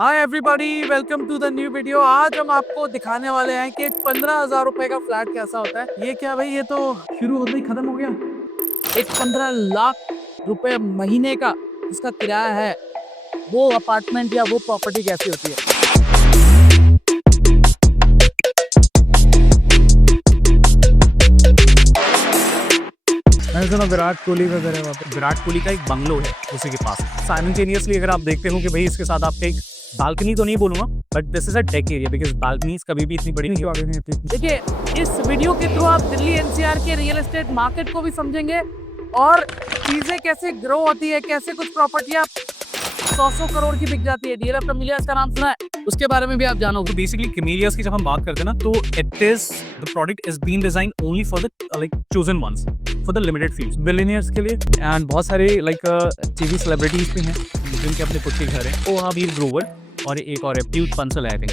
Hi everybody, welcome to the new video. आज हम आपको दिखाने वाले हैं कि 15,000 रुपए का फ्लैट कैसा होता है। ये क्या भाई, ये तो शुरू होते ही खत्म हो गया। एक 15 लाख रुपए महीने का इसका किराया है, वो अपार्टमेंट या वो प्रॉपर्टी कैसी होती है। मैंने सुना विराट कोहली का घर है वहाँ पे। विराट कोहली का एक बंगलो है उसी के पास। साइमल्टेनियसली अगर आप देखते हो कि भाई इसके साथ आपके एक बालकनी तो नहीं बोलूंगा, but this is a deck area because balconies कभी भी इतनी बड़ी नहीं होती। देखिए, इस वीडियो के थ्रू आप दिल्ली एनसीआर के रियल एस्टेट मार्केट को भी समझेंगे और चीजें कैसे ग्रो होती है, कैसे कुछ प्रॉपर्टियां 100 करोड़ की बिक जाती है। डीलर कैमिलियास का नाम सुना है, उसके बारे में भी आप जानोगे। तो बेसिकली कैमिलियास की जब हम बात करते हैं ना, तो it is the product is been design only for the like chosen ones, for the limited fields, billionaires के लिए। एंड बहुत सारे लाइक टीवी सेलिब्रिटीज भी हैं जिनके अपने खुद के घर हैं। ओ हाँ, वीर ग्रोवर और एक और है पीयूष बंसल है, आई थिंक।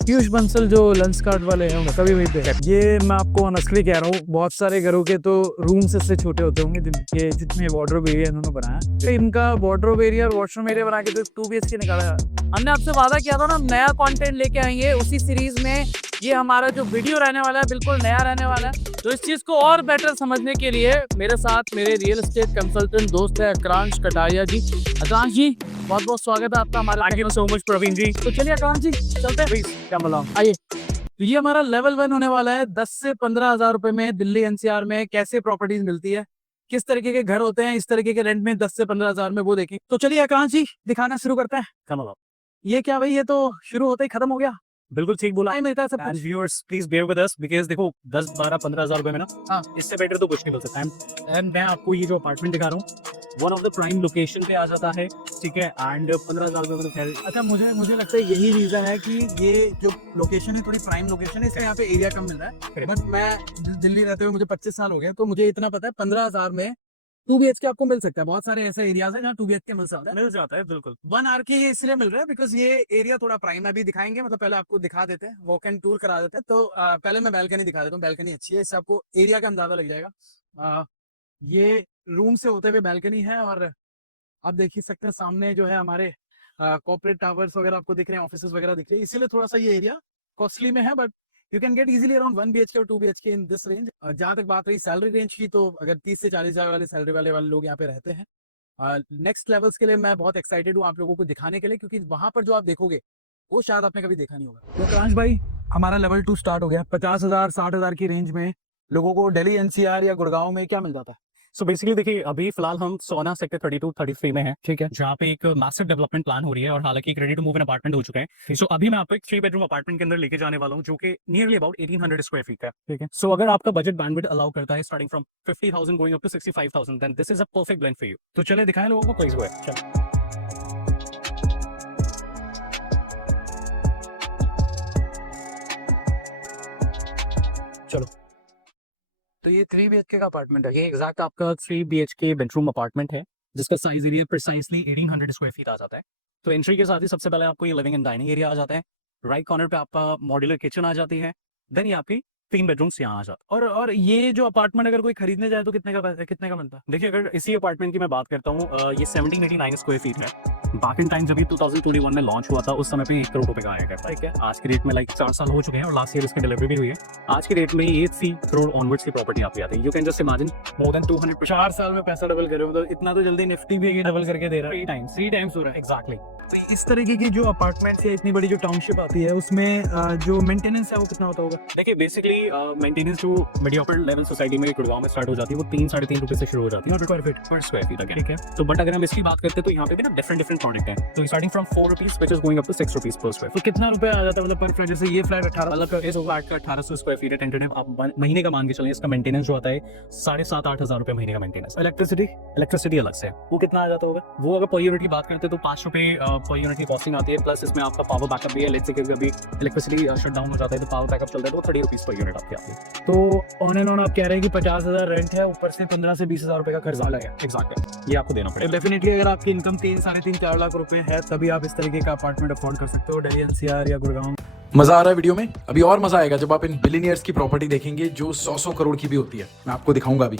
पीयूष बंसल जो लंच कार्ड वाले हैं उनका भी वहीं पे है। ये मैं आपको ऑनेस्टली कह रहा हूँ, बहुत सारे घरों के तो रूम्स इससे छोटे होते होंगे जिनके जितने वार्डरोब एरिया इन्होंने बनाया। तो इनका वार्डरोब एरिया और वॉशरूम एरिया बना के तो 2 BHK निकाला है। हमने आपसे वादा किया था ना, नया कंटेंट लेके आएंगे उसी सीरीज में। ये हमारा जो वीडियो रहने वाला है बिल्कुल नया रहने वाला है। तो इस चीज को और बेटर समझने के लिए मेरे साथ मेरे रियल एस्टेट कंसल्टेंट दोस्त है आकांक्ष कटारिया जी। आकांक्ष जी, बहुत बहुत स्वागत है आपका हमारे। Thank you so much Praveen ji. तो चलिए आकांक्ष जी, चलते हैं। Please come along. आइए। तो ये हमारा लेवल 1 होने वाला है। 10 से 15,000 रुपए में दिल्ली एनसीआर में कैसे प्रॉपर्टीज मिलती है, किस तरीके के घर होते हैं इस तरीके के रेंट में 10 से 15,000 में, वो देखिए। तो चलिए आकांक्ष जी, दिखाना शुरू करते हैं। Come along. ये क्या भाई, ये तो शुरू होते ही खत्म हो गया। बिल्कुल ठीक बोला। मिलता है सब एंड कुछ। Viewers please bear with us because देखो 10 12 15,000 रुपए में ना, हाँ। इससे बेटर तो कुछ नहीं मिल सकता है। एंड मैं आपको ये जो अपार्टमेंट दिखा रहा हूँ, one of the prime location पे आ जाता है, ठीक है। एंड 15,000 रुपए में तो खैर। अच्छा, मुझे लगता है यही रीजन है कि ये जो लोकेशन है थोड़ी प्राइम लोकेशन है, इसलिए यहाँ पे एरिया कम मिल रहा है। बट मैं दिल्ली रहते हुए मुझे 25 साल हो गए, तो मुझे इतना पता है 15,000 में 2 BHK आपको मिल सकता है। बहुत सारे ऐसे एरियाज हैं जहाँ 2 BHK मिल जाता है। बिल्कुल। 1 RK ये इसलिए मिल रहा है बिकॉज ये एरिया थोड़ा प्राइम है। अभी दिखाएंगे, मतलब पहले आपको दिखा देते हैं, वॉक एंड टूर करा देते हैं। तो पहले मैं बैल्कनी दिखा देता हूँ। बैल्कनी अच्छी है, इससे आपको एरिया का अंदाजा लग जाएगा। ये रूम से होते हुए बैल्कनी है और आप देख ही सकते हैं सामने जो है हमारे कॉर्पोरेट टावर्स वगैरह आपको दिख रहे हैं, ऑफिसेज वगैरह दिख रहे हैं। इसीलिए थोड़ा सा ये एरिया कॉस्टली में है, but you can get easily around 1 BHK और 2 BHK इन दिस रेंज। जहां तक बात रही सैलरी रेंज की, तो अगर 30 से 40,000 वाले सैलरी वाले लोग यहाँ पे रहते हैं। नेक्स्ट लेवल्स के लिए मैं बहुत एक्साइटेड हूँ आप लोगों को दिखाने के लिए, क्योंकि वहां पर जो आप देखोगे वो शायद आपने कभी देखा नहीं होगा। तो आकांक्ष भाई, हमारा लेवल 2 स्टार्ट हो गया। 50,000 60,000 की रेंज में लोगों को दिल्ली एनसीआर या गुड़गांव में क्या मिल जाता है। सो बेसिकली देखिए, अभी फिलहाल हम सोना सेक्टर 32 33 में हैं, ठीक है, जहाँ पे एक मैसिव डेवलपमेंट प्लान हो रही है और हालांकि एक ready to move in apartment हो चुके हैं। सो अभी मैं आपको एक 3 बेडरूम अपार्टमेंट के अंदर लेके जाने वाला हूँ, जो कि नियरली अबाउट 1800 स्क्वायर फीट है, ठीक है। सो अगर आपका बजट बैंडविड्थ अलाउ करता है starting from 50,000 going up to 65,000, then this is a perfect blend for you. तो चले दिखाएं लोगों को, प्लीज गो अहेड। चलो। चलो। तो ये 3 BHK का अपार्टमेंट है। ये एग्जैक्ट आपका 3 BHK बेडरूम अपार्टमेंट है, जिसका size area precisely 1800 square feet आ जाता है। तो एंट्री के साथ ही सबसे पहले आपको ये लिविंग एंड डाइनिंग एरिया आ जाता है। राइट कॉर्नर पे आपका मॉड्यूलर किचन आ जाती है। देन ये आपकी 3 बेडरूम्स यहाँ आ जाता है। और ये जो अपार्टमेंट अगर कोई खरीदने जाए तो कितने का मिलता है? देखिए, अगर इसी अपार्टमेंट की मैं बात करता हूँ, ये 1789 स्क्वायर फीट है। बैक इन टाइम जब ये 2021 में लॉन्च हुआ था, उस समय पे 1 करोड़ रुपए का आया गया था, ठीक है। आज के रेट में लाइक 4 साल हो चुके हैं और लास्ट ईयर इसकी डिलीवरी भी हुई है। आज के रेट में ये 3 करोड़ ऑनवर्ड्स की प्रॉपर्टी आपकी आती है। You can just imagine more than 200। 4 साल में पैसा डबल करे, मतलब इतना तो जल्दी निफ्टी भी डबल करके दे रहा है। 3 टाइम्स हो रहा है। एग्जैक्टली। तो इस तरीके की जो अपार्टमेंट्स या इतनी बड़ी जो टाउनशिप आती है, उसमें जो मेंटेनेंस है वो कितना होता होगा? देखिए, बेसिकली मेंटेनेंस जो मीडियोकर लेवल सोसाइटी में गुड़गांव में स्टार्ट हो जाती है, वो 3 साढ़े 3 रुपए से शुरू हो जाती है पर स्क्वायर फीट, ठीक है। तो बट अगर हम इसकी बात करते हैं तो यहाँ पे भी ना डिफरेंट प्रोडक्ट है। तो starting from 4 rupees which is going up to 6 rupees per square. तो कितना रुपए आ जाता है मतलब पर फ्लैट? जैसे ये फ्लैट 18 मतलब इस फ्लैट का 1800 स्क्वायर फीट है टेंटेटिव। आप महीने का मान के चलिए, इसका मेंटेनेंस जो आता है 7,500-8,000 रुपए महीने का मेंटेनेंस। इलेक्ट्रिसिटी अलग से वो कितना आ जाता होगा? वो अगर पर यूनिट की बात करते हैं तो 5 रुपए पर यूनिट की कॉस्टिंग आती है। प्लस इसमें आपका पावर बैकअप भी है। लेट्स से कभी इलेक्ट्रिसिटी शट डाउन हो जाता है तो पावर बैकअप चलता है, तो 30 रुपीज पर यूनिट आपकी आती है। तो ऑन एंड ऑन आप कह रहे हैं कि 50,000 रेंट है, ऊपर से 15 से 20,000 रुपए का खर्चा अलग है। एग्जैक्टली, ये आपको देना पड़ेगा। डेफिनेटली अगर आपकी इनकम 3 साढ़े 3 4 लाख रुपए है, तभी आप इस तरीके का अपार्टमेंट अफोर्ड कर सकते हो दिल्ली एनसीआर या गुड़गांव। मजा आ रहा है वीडियो में? अभी और मजा आएगा जब आप इन बिलियनियर्स की प्रॉपर्टी देखेंगे जो 100 करोड़ की भी होती है। मैं आपको दिखाऊंगा अभी।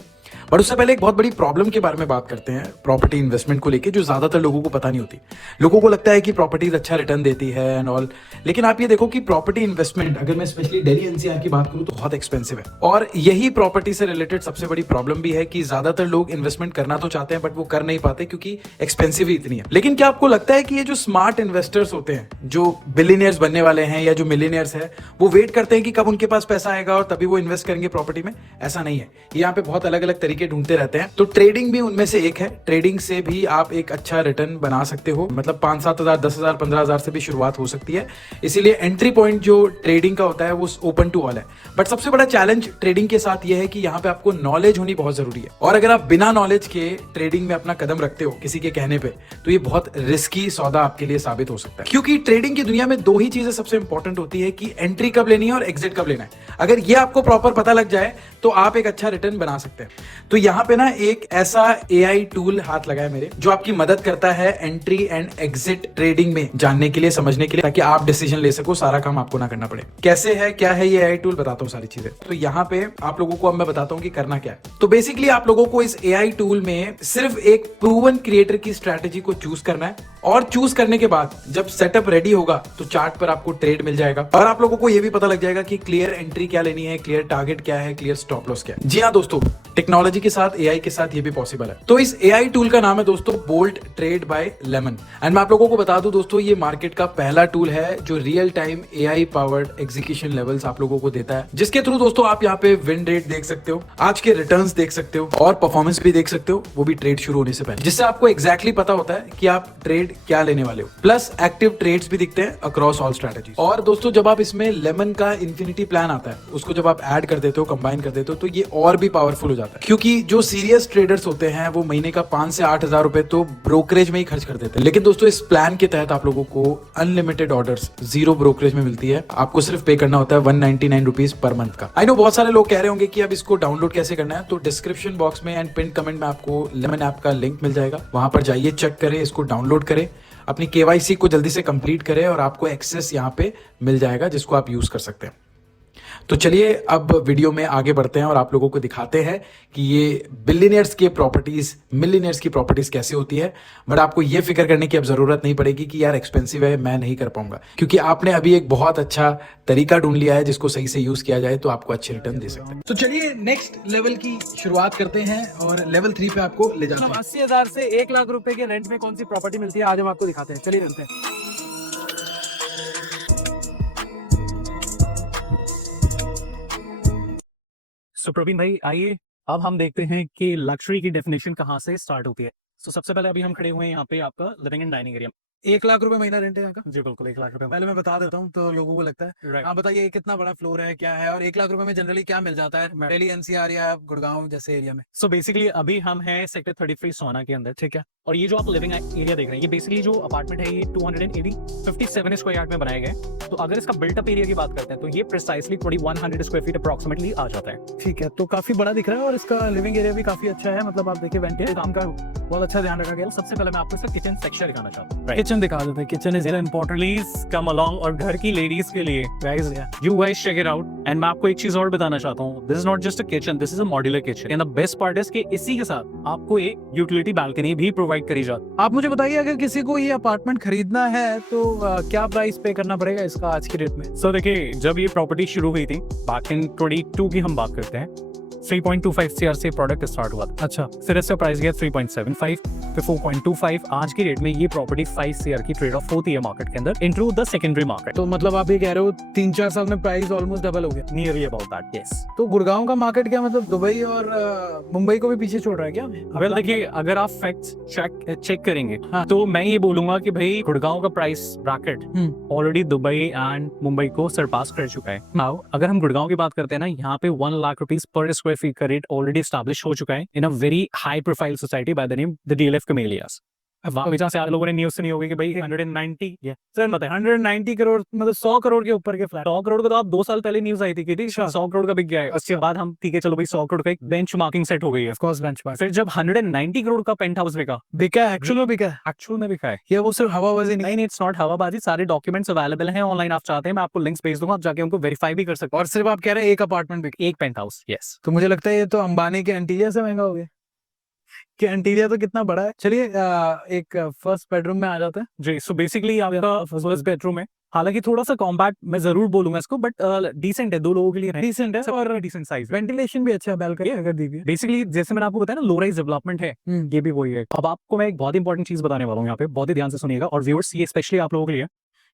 बट उससे पहले एक बहुत बड़ी प्रॉब्लम के बारे में बात करते हैं प्रॉपर्टी इन्वेस्टमेंट को लेके, जो ज्यादातर लोगों को पता नहीं होती। लोगों को लगता है कि प्रॉपर्टीज अच्छा रिटर्न देती है एंड ऑल, लेकिन आप ये देखो कि प्रॉपर्टी इन्वेस्टमेंट, अगर मैं स्पेशली दिल्ली एनसीआर की बात करूं तो बहुत एक्सपेंसिव है। और यही प्रॉपर्टी से रिलेटेड सबसे बड़ी प्रॉब्लम भी है कि ज्यादातर लोग इन्वेस्टमेंट करना तो चाहते हैं बट वो कर नहीं पाते क्योंकि एक्सपेंसिव ही इतनी है। लेकिन क्या आपको लगता है कि ये जो स्मार्ट इन्वेस्टर्स होते हैं, जो बिलियनियर्स बनने वाले हैं या जो मिलियनियर्स है, वो वेट करते हैं कि कब उनके पास पैसा आएगा और तभी वो इन्वेस्ट करेंगे प्रॉपर्टी में? ऐसा नहीं है। ये यहाँ पे बहुत अलग अलग तरीके ढूंढते रहते हैं। तो ट्रेडिंग भी उनमें से एक है। ट्रेडिंग से भी आप एक अच्छा रिटर्न बना सकते हो, मतलब 5-7 हजार, 10 हजार, 15 हजार से भी शुरुआत हो सकती है। इसीलिए एंट्री पॉइंट जो ट्रेडिंग का होता है वो ओपन टू ऑल है। बट सबसे बड़ा चैलेंज ट्रेडिंग के साथ ये है कि यहाँ पे आपको नॉलेज होनी बहुत जरूरी है। और अगर आप बिना नॉलेज के ट्रेडिंग में अपना कदम रखते हो किसी के कहने पे, तो ये बहुत रिस्की सौदा आपके लिए साबित हो सकता है। क्योंकि ट्रेडिंग की दुनिया में दो ही चीजें सबसे इंपॉर्टेंट होती है कि एंट्री कब लेनी है और एग्जिट कब लेना है। अगर ये आपको प्रॉपर पता लग जाए तो आप एक अच्छा रिटर्न बना सकते हैं। तो यहाँ पे ना एक ऐसा एआई टूल हाथ लगा है मेरे, जो आपकी मदद करता है एंट्री एंड एग्जिट ट्रेडिंग में जानने के लिए, समझने के लिए, ताकि आप डिसीजन ले सको, सारा काम आपको ना करना पड़े। कैसे है, क्या है ये एआई टूल, बताता हूँ सारी चीजें। तो यहाँ पे आप लोगों को अब मैं बताता हूँ कि करना क्या है। तो बेसिकली आप लोगों को इस एआई टूल में सिर्फ एक प्रूवन क्रिएटर की स्ट्रैटेजी को चूज करना है, और चूज करने के बाद जब सेटअप रेडी होगा तो चार्ट पर आपको ट्रेड मिल जाएगा और आप लोगों को यह भी पता लग जाएगा कि क्लियर एंट्री क्या लेनी है, क्लियर टारगेट क्या है, क्लियर स्टॉप लॉस क्या है। जी हाँ दोस्तों, टेक्नोलॉजी के साथ, एआई के साथ ये भी पॉसिबल है। तो इस एआई टूल का नाम है दोस्तों bolt trade by lemon. And मैं आप लोगों को बता दूं दोस्तों, ये मार्केट का पहला टूल है जो real time AI powered execution levels आप लोगों को देता है, जिसके थ्रू दोस्तों आप यहाँ पे विन रेट देख सकते हो, आज के रिटर्न्स देख सकते हो और परफॉर्मेंस भी देख सकते हो, वो भी ट्रेड शुरू होने से पहले, जिससे आपको एग्जैक्टली पता होता है कि आप ट्रेड क्या लेने वाले हो। प्लस एक्टिव ट्रेड्स भी दिखते हैं अक्रॉस ऑल स्ट्रेटजी। और दोस्तों जब आप इसमें लेमन का इंफिनिटी प्लान आता है, उसको जब आप ऐड कर देते हो, कंबाइन कर देते हो, तो ये और भी पावरफुल हो जाता है। क्योंकि जो सीरियस ट्रेडर्स होते हैं वो महीने का 5 से 8 हजार रुपए तो ब्रोकरेज में ही खर्च कर देते हैं। लेकिन दोस्तों इस प्लान के तहत आप लोगों को अनलिमिटेड ऑर्डर्स जीरो ब्रोकरेज में मिलती है। आपको सिर्फ पे करना होता है 199 रुपीज पर मंथ का। आई नो बहुत सारे लोग कह रहे होंगे कि अब इसको डाउनलोड कैसे करना है, तो डिस्क्रिप्शन बॉक्स में एंड पिन कमेंट में आपको लेमन ऐप का लिंक मिल जाएगा। वहां पर जाइए, चेक करें, इसको डाउनलोड करें, अपनी केवाईसी को जल्दी से कंप्लीट करें और आपको एक्सेस यहाँ पे मिल जाएगा जिसको आप यूज कर सकते हैं। तो चलिए अब वीडियो में आगे बढ़ते हैं और आप लोगों को दिखाते हैं कि ये बिलियनियर्स के प्रॉपर्टीज, मिलियनियर्स की प्रॉपर्टीज कैसे होती है। बट आपको ये फिक्र करने की अब जरूरत नहीं पड़ेगी कि यार एक्सपेंसिव है, मैं नहीं कर पाऊंगा, क्योंकि आपने अभी एक बहुत अच्छा तरीका ढूंढ लिया है जिसको सही से यूज किया जाए तो आपको अच्छे रिटर्न दे सकते हैं। तो चलिए नेक्स्ट लेवल की शुरुआत करते हैं और लेवल 3 पे आपको ले जाते हैं। 80,000 से 1 लाख रुपए के रेंट में कौन सी प्रॉपर्टी मिलती है, आज हम आपको दिखाते हैं। चलिए चलते हैं। सो प्रवीण भाई आइए, अब हम देखते हैं कि लग्जरी की डेफिनेशन कहाँ से स्टार्ट होती है। सो सबसे पहले अभी हम खड़े हुए हैं यहाँ पे आपका living and dining area. 1 lakh रुपए महीना रेंट है यहाँ का? जी बिल्कुल, 1 लाख रुपए। पहले मैं बता देता हूँ तो लोगों को लगता है। राइट। आप बताइए कितना बड़ा फ्लोर है, क्या है, और 1 लाख रुपए में जनरली क्या मिल जाता है दिल्ली एनसीआर या गुड़गांव जैसे एरिया में? सो बेसिकली अभी हम हैं सेक्टर 33 सोना के अंदर, ठीक है। और ये जो आप लिविंग एरिया देख रहे हैं, ये बेसिकली जो अपार्टमेंट है ये 257 स्क्वायर यार्ड में बनाए गए। तो अगर इसका बिल्टअप एरिया की बात करते हैं तो ये प्रिसाइसली 2100 स्क्वायर फीट अप्रॉक्सिमेटली आ जाता है। ठीक है, तो काफी बड़ा दिख रहा है और इसका लिविंग एरिया भी काफी अच्छा है। मतलब आप देखिए वेंटिलेशन काम का बहुत अच्छा ध्यान रखा गया। सबसे पहले मैं आपको इसका किचन सेक्शन दिखाना चाहता हूँ। किचन दिखा देते हैं। Kitchen is importantly come along, और घर की लेडीज के लिए guys you guys check it out. And मैं आपको एक चीज और बताना चाहता हूँ, this is not just a kitchen, this is a modular kitchen. And the best part is कि इसी के साथ आपको एक यूटिलिटी बालकनी भी प्रोवाइड करी जाती है। आप मुझे बताइए, अगर किसी को ये अपार्टमेंट खरीदना है तो क्या प्राइस पे करना पड़ेगा इसका आज की डेट में? सो देखिए, जब ये प्रॉपर्टी शुरू हुई थी बैक इन 22 की हम बात करते हैं, 3.25 CR से प्रोडक्ट स्टार्ट हुआ था। अच्छा, फिर इसका प्राइस गया 3.75, फिर 4.25। आज की डेट में ये प्रॉपर्टी 5 CR की ट्रेड ऑफ होती है मार्केट के अंदर इनटू द सेकेंडरी मार्केट। तो मतलब आप ये कह रहे हो 3-4 साल में प्राइस ऑलमोस्ट डबल हो गया? Nearly about that, yes. तो गुड़गांव का मार्केट क्या मतलब दुबई और मुंबई को भी पीछे छोड़ रहा है क्या? वेल देखिए, अगर आप फैक्ट्स चेक करेंगे हाँ। तो मैं ये बोलूंगा कि भाई गुड़गांव का price bracket already Dubai and Mumbai को सरपास कर चुका है। नाउ अगर हम गुड़गांव की बात करते हैं ना, यहाँ पे 1 lakh rupees per square feet का रेट ऑलरेडी एस्टैब्लिश हो चुका है in a very high profile society by the name the DLF Camellias. हमेशा से आप लोगों ने न्यूज सुनी होगी कि भाई 190 सर मतलब 190 करोड़ मतलब 100 करोड़ के ऊपर के फ्लैट। 100 करोड़ का तो आप 2 साल पहले न्यूज आई थी कि 100 करोड़ का बिक गया है। उसके बाद हम ठीक है चलो भाई 100 करोड़ का एक बेंच मार्किंग सेट हो गई है। ऑफ कोर्स बेंचमार्क फिर जब 190 करोड़ का पेंट हाउस बिका, बिका है, एक्चुअल में बिका है एक्चुअल में बिका है। या वो सिर्फ हवाबाजी नहीं? नहीं इट्स नॉट हवाबाजी, सारे डॉक्यूमेंट्स अवेलेबल हैं ऑनलाइन, आप चाहते हैं मैं आपको लिंक्स भेज दूंगा, आप जाके उनको वेरीफाई भी कर सकते और सिर्फ आप कह रहे हैं एक अपार्टमेंट बिका? हो। एक पेंट हाउस, यस। तो मुझे लगता है ये तो अंबानी के एंटीलिया से महंगा हो गया कि एंटीलिया तो कितना बड़ा है। चलिए एक फर्स्ट बेडरूम में आ जाते हैं। जी, सो बेसिकली आपका फर्स्ट बेडरूम है, हालांकि थोड़ा सा कॉम्पैक्ट मैं जरूर बोलूंगा इसको, बट डिसेंट है, 2 लोगों के लिए डिसेंट है और डिसेंट साइज। वेंटिलेशन भी अच्छा है, बैल्कनी अगर दी हुई है। बेसिकली जैसे मैंने आपको बताया ना लो राइज डेवलपमेंट है, ये भी वही है। अब आपको मैं एक बहुत इंपॉर्टेंट चीज बताने वाला हूँ यहाँ पे, बहुत ही ध्यान से सुनिएगा, और व्यूअर्स ये स्पेशली आप लोगों के लिए,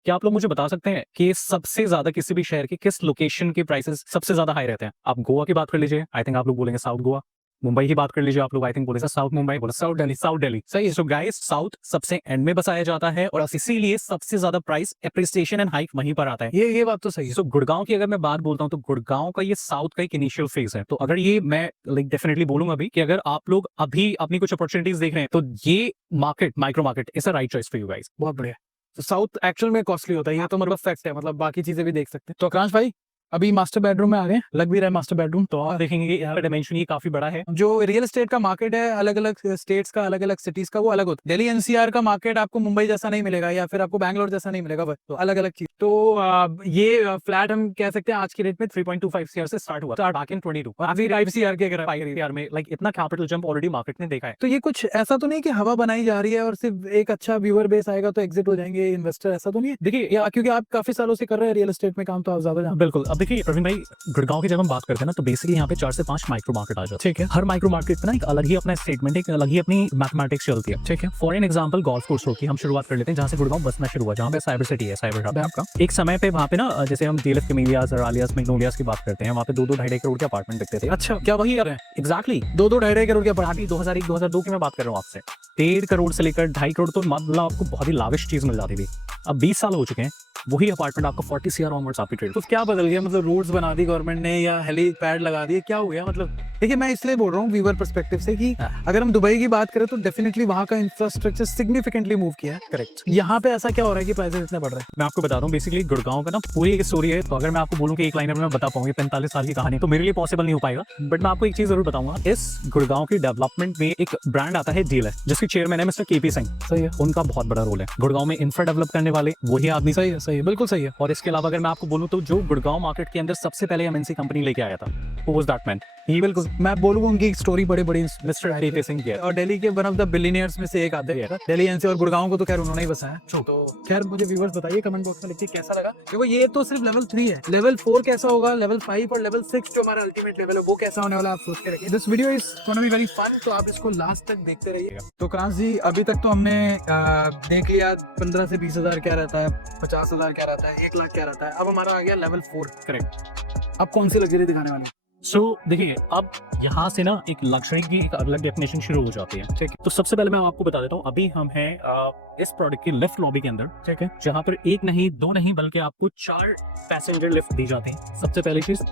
क्या आप लोग मुझे बता सकते हैं कि सबसे ज्यादा किसी भी शहर के किस लोकेशन के प्राइसेस सबसे ज्यादा हाई रहते हैं? आप गोवा की बात कर लीजिए, आई थिंक आप लोग बोलेंगे साउथ गोवा। मुंबई की बात कर लीजिए, आप लोग आई थिंक बोले साउथ मुंबई, बोले साउथ दिल्ली। साउथ दिल्ली सही है। सो गाइस साउथ सबसे एंड में बसाया जाता है और इसीलिए सबसे ज्यादा प्राइस एप्रिसिएशन एंड हाइक वहीं पर आता है। ये बात तो सही है। सो गुड़गांव की अगर मैं बात बोलता हूँ तो गुड़गांव का ये साउथ का एक इनिशियल फेज है। तो अगर ये मैं लाइक डेफिनेटली बोलूंगा अभी कि अगर आप लोग अभी अपनी कुछ अपॉर्चुनिटीज देख रहे हैं तो ये market, micro market is a right choice for you guys. बहुत बढ़िया। तो साउथ एक्चुअल में कॉस्टली होता है, ये तो मतलब फैक्ट है, मतलब बाकी चीजें भी देख सकते हैं। तो आकांक्ष भाई अभी मास्टर बेडरूम में आ गए, लग भी रहा है मास्टर बेडरूम। तो आप देखेंगे कि यहाँ का डायमेंशन ये काफी बड़ा है। जो रियल एस्टेट का मार्केट है अलग अलग स्टेट्स का, अलग अलग सिटीज का, वो अलग होता है। दिल्ली एनसीआर का मार्केट आपको मुंबई जैसा नहीं मिलेगा या फिर आपको बैंगलोर जैसा नहीं मिलेगा, बस तो अलग अलग चीज। तो ये फ्लैट हम कह सकते हैं आज की रेट में 3.25 सीआर से स्टार्ट हुआ, स्टार्ट बैक इन 22 अभी 5 सीआर के अगर 5 सीआर में लाइक इतना कैपिटल जंप ऑलरेडी मार्केट ने देखा है। तो ये कुछ ऐसा तो नहीं कि हवा बनाई जा रही है और सिर्फ एक अच्छा व्यूअर बेस आएगा तो एग्जिट हो जाएंगे इन्वेस्टर, ऐसा तो नहीं है? देखिए क्योंकि आप काफी सालों से कर रहे हैं रियल एस्टेट में काम, तो आप ज्यादा जानते बिल्कुल। अब देखिए प्रवीण भाई, गुड़गांव की जब हम बात करते हैं ना तो बेसिकली यहाँ पे 4 से 5 माइक्रो मार्केट आ जाते हैं। ठीक है। हर माइक्रो मार्केट पे ना एक अलग ही अपना स्टेटमेंट, एक अलग ही अपनी मैथमेटिक्स चलती है। ठीक है। For an example golf course road की हम शुरुआत कर लेते हैं, जहाँ से गुड़गांव बसना शुरू हुआ, जहाँ पे साइबर सिटी है, साइबर हब है आपका। एक समय पे वहाँ पे ना जैसे हम डीएलएफ कैमेलियाज, अरालियास, मैग्नोलियास की बात करते हैं, वहाँ पे 2-2 ढाई करोड़ के अपार्टमेंट दिखते थे। अच्छा, क्या वही कर रहे हैं? एग्जैक्टली 2-2 ढाई करोड़ के अपार्टमेंट। 2001-2002 की मैं बात कर रहा हूँ आपसे। 1.5 करोड़ से लेकर 2.5 करोड़ तो मतलब आपको बहुत ही लाविश चीज मिल जाती थी। अब 20 साल हो चुके हैं, वही अपार्टमेंट आपको 40 सीआर ऑनवर्ड्स आपकी ट्रेड। तो क्या बदल गया? मतलब रोड्स बना दी गवर्नमेंट ने या हेलीपैड लगा दिए, क्या हो गया? मतलब देखिए मैं इसलिए बोल रहा हूँ व्यूअर पर्सपेक्टिव से कि अगर हम दुबई की बात करें तो डेफिनेटली वहाँ का इंफ्रास्ट्रक्चर सिग्निफिकेंटली मूव किया है। करेक्ट। यहाँ पे ऐसा क्या हो रहा है कि प्राइसेस इतने बढ़ रहे हैं? मैं आपको बता रहा हूँ बेसिकली गुड़गांव का ना पूरी एक स्टोरी है। तो अगर मैं आपको बोलूँ कि एक लाइनर में मैं बता पाऊंगी 45 साल की कहानी, तो मेरे लिए पॉसिबल नहीं हो पाएगा। बट मैं आपको एक चीज जरूर बताऊंगा, इस गुड़गांव की डेवलपमेंट में एक ब्रांड आता है डीएलएफ, जिसके चेयरमैन है मिस्टर केपी सिंह। सही है। उनका बहुत बड़ा रोल है गुड़गांव में इंफ्रा डेवलप करने वाले, वही आदमी। सही है, बिल्कुल सही है। और इसके अलावा अगर मैं आपको बोलूं तो जो गुड़गांव मार्केट के अंदर सबसे पहले एमएनसी कंपनी लेके आया था, वो वाज दैट मैन। ये बिल्कुल, मैं बोलूंगा उनकी स्टोरी बड़ी मिस्टर केपी सिंह है। और दिल्ली के वन ऑफ द बिलियनियर्स में से एक आते हैं। दिल्ली एनसी और गुड़गांव को तो खैर उन्होंने ही बसाया। तो खैर मुझे व्यूअर्स बताइए कमेंट बॉक्स में लिख के कैसा लगा। देखो ये तो सिर्फ लेवल 3 है, लेवल 4 कैसा होगा, लेवल 5 और लेवल 6 जो हमारा अल्टीमेट लेवल है वो कैसा होने वाला है, आप सोच के रखिए। This video is gonna be very fun, तो आप इसको लास्ट तक देखते रहिएगा। तो क्रांस जी अभी तक तो हमने देख लिया 15 से 20 हजार क्या रहता है, 50 हजार क्या रहता है, 1 लाख क्या रहता है। अब हमारा आ गया लेवल 4। करेक्ट। अब कौन सी लग्जरी दिखाने वाले हैं? सो देखिए अब यहाँ से ना एक लग्जरी की एक अलग डेफिनेशन शुरू हो जाती है। ठीक है। तो सबसे पहले मैं आपको बता देता हूँ, अभी हम हैं इस प्रोडक्ट की लिफ्ट लॉबी के अंदर। ठीक है। जहाँ पर 1 नहीं 2 नहीं बल्कि आपको 4 पैसेंजर लिफ्ट दी जाती है। सबसे पहली चीज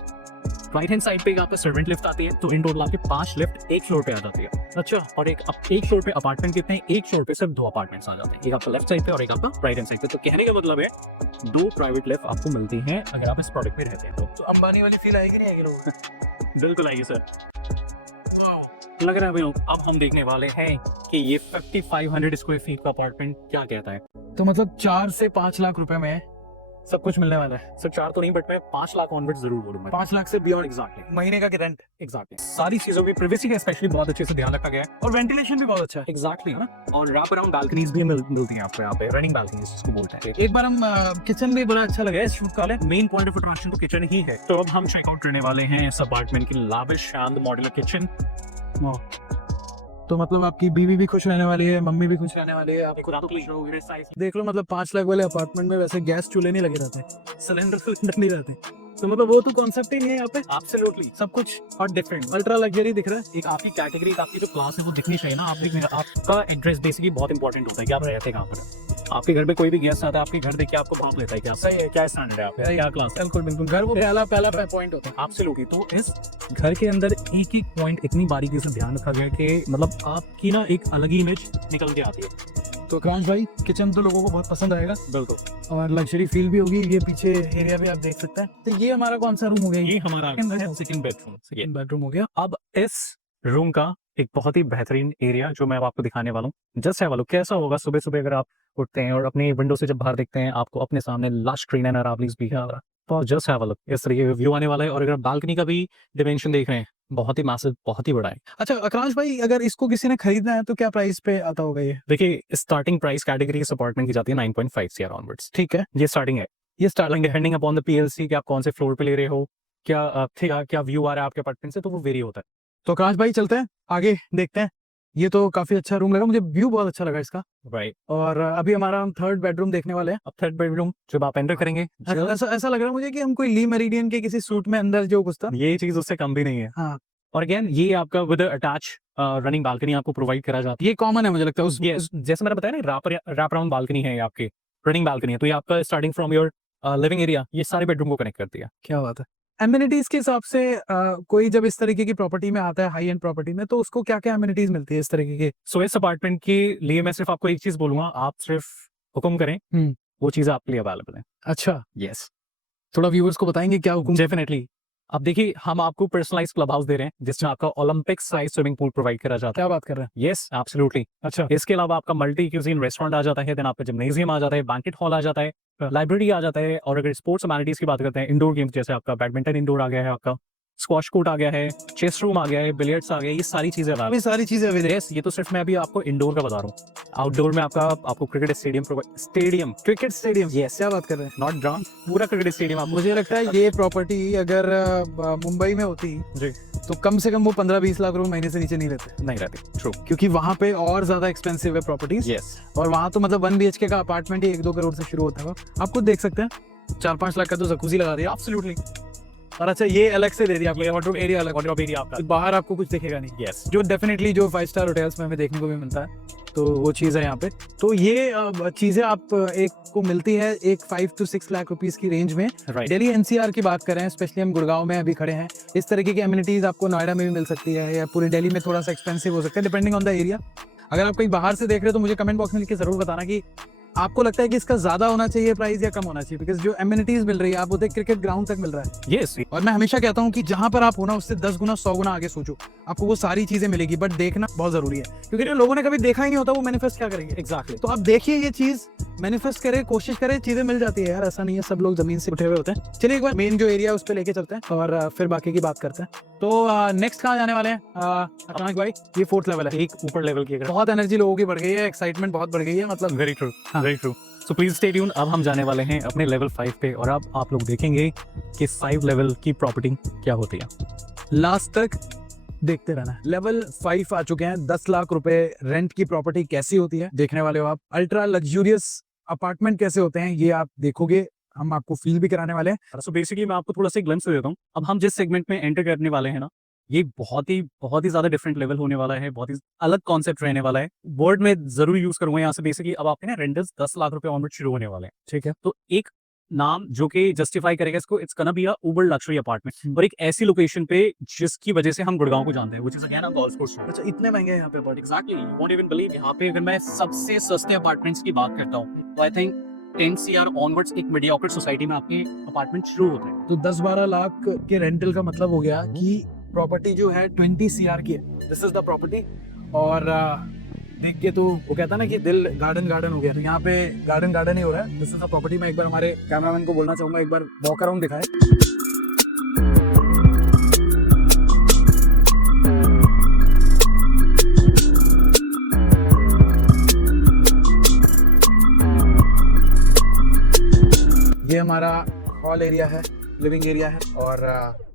राइट हैंड साइड पे यहाँ पे सर्वेंट लिफ्ट आती है, तो इन टोटल आपके 5 लिफ्ट एक फ्लोर पे आ जाती है। अच्छा। और एक फ्लोर पे अपार्टमेंट कितने हैं? एक फ्लोर पे सिर्फ 2 अपार्टमेंट्स आ जाते हैं, एक आपका लेफ्ट साइड पे और एक आपका राइट हैंड साइड पे। तो कहने का मतलब है 2 प्राइवेट लिफ्ट आपको मिलती हैं अगर आप इस प्रोडक्ट में रहते हैं तो अंबानी वाली फील आएगी नहीं आएगी लोगों को? बिल्कुल आइए सर। लग रहा है भाई अब हम देखने वाले हैं कि ये 5500 स्क्वायर फीट का अपार्टमेंट क्या कहता है। तो मतलब 4 से 5 लाख रुपए में सब कुछ मिलने वाला है। सर 4 तो नहीं बट मैं 5 लाख ऑनवर्ड जरूर बोलूंगा। 5 लाख से बियॉन्ड एग्जैक्टली महीने का रेंट। एग्जैक्टली सारी चीजों की प्राइवेसी का स्पेशली बहुत अच्छे से ध्यान रखा गया है और वेंटिलेशन भी बहुत अच्छा है। एग्जैक्टली ना। और रैप अराउंड बालकनीज भी मिलती हैं आपको यहाँ पे, रनिंग बालकनीज जिसको बोलते हैं। एक बार हम किचन भी बड़ा अच्छा लगा है शूट का। मेन पॉइंट ऑफ अट्रैक्शन तो किचन ही है। तो अब हम चेकआउट करने वाले हैं इस अपार्टमेंट की लाविश शांत मॉड्यूलर किचन। तो मतलब आपकी बीवी भी खुश रहने वाली है, मम्मी भी खुश रहने वाली है। आप खुदा तो प्लीज रहो मेरे साइज देख लो, मतलब 5 लाख वाले अपार्टमेंट में वैसे गैस चूल्हे नहीं लगे रहते, सिलेंडर नहीं रहते, तो मतलब वो तो कॉन्सेप्ट ही नहीं है यहाँ पे। एब्सोल्युटली सब कुछ और डिफरेंट अल्ट्रा लग्जरी दिख रहा है। एक आपकी कैटेगरी, आपकी जो क्लास है वो दिखनी चाहिए ना। आपका एड्रेस बेसिकली बहुत इंपॉर्टेंट होता है कि आप रहते हैं कहाँ पर। आपके घर पे कोई भी गेस्ट आता है, आपके घर देख के आपको भाप लेता है कि आप सही है, क्या स्टैंडर्ड है आपका, क्या क्लास है। बिल्कुल बिल्कुल, घर वो पहला पॉइंट होता है। एब्सोल्युटली। तो इस घर के अंदर एक एक पॉइंट इतनी बारीकी से ध्यान रखा गया कि मतलब आपकी ना एक अलग ही इमेज निकल के आती है। तो क्रांश भाई किचन तो लोगों को बहुत पसंद आएगा बिल्कुल। और लग्जरी फील भी होगी। ये पीछे एरिया भी आप देख सकते हैं। तो ये हमारा कौन सा रूम हो गया? ये हमारा सेकंड बेडरूम। बेडरूम हो गया। अब इस रूम का एक बहुत ही बेहतरीन एरिया जो मैं अब आपको दिखाने वाला हूँ, जस्ट है वालों कैसा होगा सुबह सुबह अगर आप उठते हैं और अपनी विंडो से जब बाहर देखते हैं आपको अपने सामने लश ग्रीन एंड अरावलीज भी है। तो जस्ट है वालों इस तरीके का व्यू आने वाला है। और अगर बालकनी का भी डिमेंशन देख रहे हैं, बहुत ही मैसिव, बहुत ही बड़ा है। अच्छा आकाश भाई, अगर इसको किसी ने खरीदना है तो क्या प्राइस पे आता होगा ये? देखिए स्टार्टिंग प्राइस कैटेगरी इस अपार्टमेंट की जाती है 9.5 CR ऑनवर्ड्स। ठीक है, ये स्टार्टिंग है। ये starting depending upon the PLC कि आप कौन से फ्लोर पे ले रहे हो, क्या व्यू आ रहा है आपके अपार्टमेंट से, तो वो वेरी होता है। तो आकाश भाई चलते हैं आगे देखते हैं। ये तो काफी अच्छा रूम लगा मुझे, व्यू बहुत अच्छा लगा इसका। राइट। और अभी हमारा हम थर्ड बेडरूम देखने वाले हैं। अब थर्ड बेडरूम जब आप एंटर करेंगे, ऐसा लग रहा है मुझे कि हम कोई ली मेरिडियन के किसी सूट में अंदर जो घुसता। ये चीज उससे कम भी नहीं है। हाँ। और अगेन ये आपका विद अटैच रनिंग बालकनी आपको प्रोवाइड करा जाती ये कॉमन है मुझे लगता है उस है। जैसे मैंने बताया ना, रैप अराउंड बालकनी है आपकी, रनिंग बालकनी है। तो ये आपका starting from your living area ये सारे बेडरूम को कनेक्ट करती है। क्या बात है। एमिनिटीज के हिसाब से कोई जब इस तरीके की प्रॉपर्टी में आता है, हाई एंड प्रॉपर्टी में, तो उसको क्या क्या एमिनिटीज मिलती है इस तरीके के? सो इस अपार्टमेंट के लिए मैं सिर्फ आपको एक चीज बोलूंगा, आप सिर्फ हुक्म करें, वो चीज आपके लिए अवेलेबल है। अच्छा, यस। थोड़ा व्यूअर्स को बताएंगे क्या हुक्म? डेफिनेटली। अब देखिए हम आपको पर्सनलाइज क्लब हाउस दे रहे हैं जिसमें आपका Olympic size swimming pool provide करा जाता क्या बात कर रहे हैं? है। Yes absolutely. अच्छा, इसके अलावा आपका मल्टी क्यूजीन रेस्टोरेंट आ जाता है, देन आपका जिम्नेजियम आ जाता है, बैंकेट हॉल आ जाता है, लाइब्रेरी आ जाता है। और अगर स्पोर्ट्स अमेनिटीज की बात करते हैं, इंडोर गेम्स जैसे आपका बैडमिंटन इंडोर आ गया है, आपका स्क्वाश कोर्ट आ गया है, चेस रूम आ गया है, बिलियर्ड्स आ गया है, ये सारी चीजें अभी सारी चीजें अवेलेबल। यस। ये तो सिर्फ मैं अभी आपको इंडोर का बता रहा हूँ। आउटडोर में आपको cricket stadium cricket stadium? Yes. क्या बात कर रहे हैं? नॉट ग्राउंड, पूरा क्रिकेट स्टेडियम आपको। मुझे लगता है ये प्रॉपर्टी अगर मुंबई में होती जी तो कम से कम वो 15-20 लाख रुपए महीने से नीचे नहीं रहते, नहीं रहती। ट्रू। क्योंकि वहां पे और ज्यादा एक्सपेंसिव है प्रॉपर्टीज। यस। और वहां तो मतलब 1 BHK का अपार्टमेंट ही 1-2 करोड़ से शुरू होता है। आप खुद देख सकते हैं 4-5 लाख का तो जकूजी लगा दिया। एब्सोल्युटली। और अच्छा ये अलग से दे दिया आपको, वार्डरोब एरिया अलग, वार्डरोब एरिया आपका। तो बाहर आपको कुछ दिखेगा नहीं। यस। जो डेफिनेटली जो 5 स्टार होटल्स में हमें देखने को भी मिलता है, तो वो चीज़ है यहाँ पे। तो ये चीज़ें आप एक को मिलती है एक 5 to 6 लाख रुपीस की रेंज में। राइट। दिल्ली NCR की बात करें, स्पेशली हम गुड़गांव में अभी खड़े हैं, इस तरीके की एमिनिटीज आपको नोएडा में भी मिल सकती है, या पूरी दिल्ली में थोड़ा सा एक्सपेंसिव हो सकता है डिपेंडिंग ऑन द एरिया। अगर आप कहीं बाहर से देख रहे हो तो मुझे कमेंट बॉक्स में लिख के जरूर बताना कि आपको लगता है कि इसका ज्यादा होना चाहिए प्राइस या कम होना चाहिए, बिकॉज जो एमिनिटीज मिल रही है आप बोलते हैं क्रिकेट ग्राउंड तक मिल रहा है। यस। और मैं हमेशा कहता हूँ कि जहां पर आप हो ना उससे 10 गुना 100 गुना आगे सोचो, आपको वो सारी चीजें मिलेगी, बट देखना बहुत जरूरी है, क्योंकि जो लोगों ने कभी देखा ही नहीं होता वो मैनिफेस्ट क्या करेंगे। एग्जैक्टली। तो आप देखिए ये चीज मैनिफेस्ट करे, कोशिश करे, चीजें मिल जाती है यार, ऐसा नहीं है सब लोग जमीन से उठे हुए होते हैं। चलिए एक बार मेन जो एरिया है उस पर लेके चलते हैं और फिर बाकी की बात करते हैं। तो नेक्स्ट कहाँ जाने वाले हैं अचानक भाई? ये 4th लेवल है। एक ऊपर लेवल की बहुत एनर्जी लोगों की बढ़ गई है, एक्साइटमेंट बहुत बढ़ गई है, मतलब वेरी ट्रू, हाँ। Very true. So please stay tune. अब हम जाने वाले हैं अपने लेवल 5 पे और अब आप लोग देखेंगे कि 5 लेवल की प्रॉपर्टी क्या होती है। लास्ट तक देखते रहना। लेवल 5 आ चुके हैं। 10 लाख रुपए रेंट की प्रॉपर्टी कैसी होती है देखने वाले हो आप। अल्ट्रा लग्जूरियस अपार्टमेंट कैसे होते हैं ये आप देखोगे, हम आपको फील भी कराने वाले हैं। सो बेसिकली मैं आपको थोड़ा सा ग्लिम्स दे देता हूँ। अब हम जिस सेगमेंट में एंटर करने वाले हैं ना, ये बहुत ही ज्यादा डिफरेंट लेवल होने वाला है, बहुत ही अलग कॉन्सेप्ट रहने वाला है। वर्ड में जरूर यूज करूंगा यहाँ से। बेसिकली अब आपके ना रेंटल्स 10 लाख रुपए ऑनवर्ड शुरू होने वाले हैं। ठीक है। तो एक नाम जो कि जस्टिफाई करेगा इसको, it's gonna be a Uber luxury apartment, और एक ऐसी लोकेशन पे जिसकी वजह से हम गुड़गांव को जानते हैं, which is again a golf course. अच्छा इतने महंगे हैं यहाँ पे apartment? Exactly, you won't even believe. यहाँ पे अगर मैं सबसे सस्ते अपार्टमेंट्स की बात करता हूँ तो आई थिंक 10 CR ऑनवर्ड्स एक मीडियोकर सोसाइटी में आपके अपार्टमेंट शुरू होते हैं। तो 10-12 लाख के रेंटल का मतलब हो गया कि प्रॉपर्टी जो है 20 CR की है। This is the property. और देख के तो वो कहता है ना कि दिल गार्डन गार्डन हो गया, तो यहाँ पे गार्डन गार्डन ही हो रहा है। This is the property. मैं एक बार हमारे कैमरामैन को बोलना चाहूंगा एक बार वॉक अराउंड दिखाए। ये हमारा हॉल एरिया है, लिविंग एरिया है, और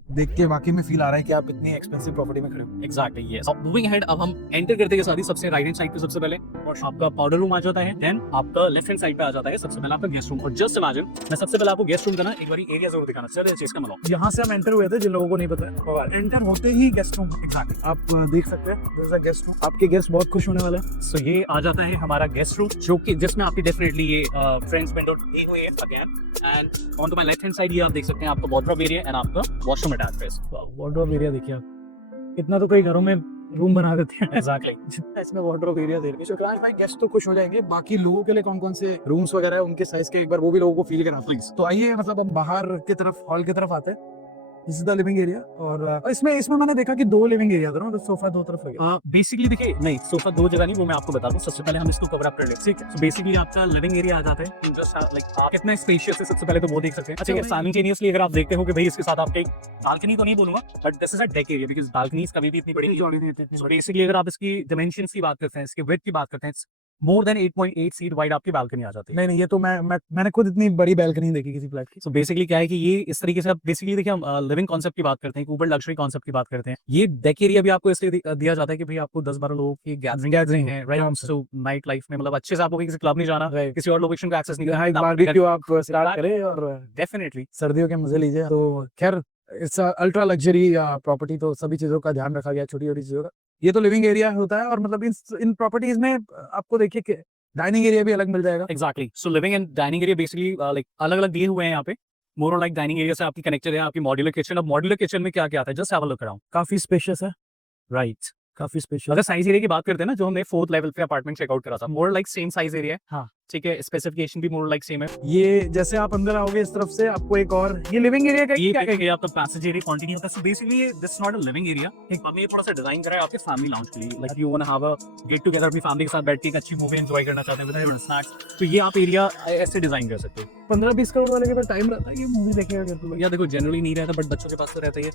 देख के वाकई में फील आ रहा है कि आप इतनी एक्सपेंसिव प्रॉपर्टी में खड़े हो। Exactly yes. अब मूविंग अहेड, अब हम एंटर करते हैं सारी सबसे राइट हैंड साइड पे सबसे पहले और आपका पाउडर रूम आ जाता है, देन आपका लेफ्ट हैंड साइड पे आ जाता है सबसे पहले आपका गेस्ट रूम। और जस्ट इमेजिन, मैं सबसे पहले आपको गेस्ट रूम का ना एक बार एरिया जरूर दिखाना। चलिए चीज का मतलब यहाँ से हम एंटर हुए थे, जिन लोगों को नहीं पता है, और एंटर होते ही गेस्ट रूम एग्जैक्टली आप देख सकते हैं। This is a guest room. आपके गेस्ट बहुत खुश होने वाले हैं। सो ये आ जाता है हमारा गेस्ट रूम, जो कि जिसमें आपकी डेफिनेटली ये फ्रेंड्स विंडो दी हुई है again. And on to my left hand side ये आप देख सकते हैं आपका वार्डरोब एरिया एंड आपका वॉशरूम अटैच है। वार्डरोब एरिया देखिए आप, इतना तो कई घरों में रूम बना देते हैं एग्जैक्टली इसमें वार्डरोब एरिया दे रहे हैं। क्लास भाई गेस्ट तो खुश हो जाएंगे, बाकी लोगों के लिए कौन कौन से रूम्स वगैरह है उनके साइज के एक बार वो भी लोगों को फील करा प्लीज। तो आइए मतलब हम बाहर की तरफ हॉल की तरफ आते हैं। This is the living area और इसमें मैंने देखा कि 2 लिविंग एरिया था ना, तो सोफा 2 तरफ लगे। बेसिकली देखिए नहीं, सोफा 2 जगह नहीं, वो मैं आपको बता दूं। सबसे पहले हम इसको कवर अप कर लेते हैं, ठीक है। सो बेसिकली आपका लिविंग एरिया आ जाता है, जस्ट लाइक आप कितना स्पेशियस है सबसे पहले तो वो देख सकते हैं। अच्छा, साइमल्टेनियसली अगर आप देखते हो कि भाई इसके साथ आपके बालकनी तो नहीं बोलूंगा, but this is a deck area, because balconies कभी भी इतनी बड़ी नहीं होती। सो बेसिकली अगर आप इसकी डायमेंशंस की बात करते हैं, इसके विड्थ की बात करते हैं, मोर देन 8.8 फीट वाइड आपकी बालकनी आ जाती है। नहीं ये तो मैंने खुद इतनी बड़ी बैल्कनी देखी किसी फ्लैट की। सो बेसिकली क्या है कि ये इस तरीके से आप बेसिकली देखिए, हम लिविंग कॉन्सेप्ट की बात करते हैं, ऊपर लग्जरी कॉन्सेप्ट की बात करते हैं। ये डेक एरिया भी आपको इसलिए दिया जाता है कि भाई आपको 10-12 लोगों की गैदरिंग है, राइट। सो नाइट लाइफ में मतलब अच्छे से आपको किसी क्लब नहीं जाना, किसी और लोकेशन का एक्सेस नहीं यहाँ एक करना, बारबेक्यू आप स्टार्ट करें और डेफिनेटली सर्दियों के मजे लीजिए। तो खैर इट्स अल्ट्रा लग्जरी प्रॉपर्टी, तो सभी चीजों का ध्यान रखा गया, छोटी छोटी चीजों का। ये तो लिविंग एरिया होता है और मतलब इन प्रॉपर्टीज में आपको देखिए डाइनिंग एरिया भी अलग मिल जाएगा। Exactly. So living and dining area basically like अलग अलग दिए हुए हैं यहाँ पे। मोर और लाइक डाइनिंग एरिया से आपकी कनेक्टेड है आपकी मॉड्यूलर किचन। अब मॉड्यूलर किचन में क्या क्या आता है, just have a look around. काफी स्पेशियस है, राइट। काफी स्पेशियस। अगर साइज एरिया की बात करते हैं ना, जो हमने 4th लेवल पे अपार्टमेंट चेकआउट करा था, more like same size area है। हाँ ठीक है, स्पेसिफिकेशन भी मोर लाइक सेम है। ये जैसे आप अंदर आओगे इस तरफ से आपको एक और ये लिविंग एरिया का ये क्या क्या आपका पैसेज एरिया कंटिन्यू होता है। So basically this not a living area, हमने ये थोड़ा सा डिजाइन करा है आपके फैमिली लाउंज के लिए। Like you want to have a get together अपनी फैमिली के साथ बैठ के एक अच्छी मूवी एंजॉय करना चाहते हैं विद स्नैक्स, तो ये आप एरिया ऐसे डिजाइन कर सकते हो। 15-20 करोड़ वाले के पास टाइम रहता है ये मूवी देखने का? या देखो जनरली नहीं रहता, बट बच्चों के पास तो रहता ही है।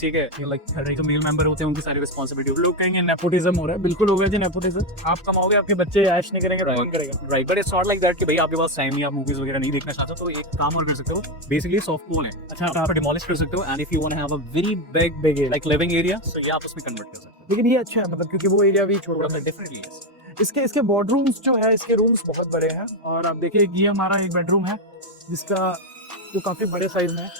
ठीक है, लाइक हर एक जो मेल मेंबर होते हैं उनकी सारी रिस्पांसिबिलिटी। लोग कहेंगे नेपोटिज्म हो रहा है, बिल्कुल होगा जी नेपोटिज्म। आप कमाओगे, आपके बच्चे ऐश नहीं करेंगे, कौन करेगा? Right, but it's not like that कि भाई आपके पास टाइम नहीं, आप मूवीज वगैरह नहीं देखना चाहते तो एक काम और कर सकते हो, बेसिकली सॉफ्ट वॉल है। अच्छा, आप डिमोलिश कर सकते हो and if you want to have a very big like living area, so ये आप उसमें कन्वर्ट कर सकते हो। लेकिन ये अच्छा है मतलब, क्योंकि वो एरिया भी छोटा सा। डेफिनेटली इसके बेडरूम्स जो है, इसके रूम्स बहुत बड़े हैं। और आप देखिए ये हमारा एक बेडरूम है जिसका जो काफी बड़े साइज में है।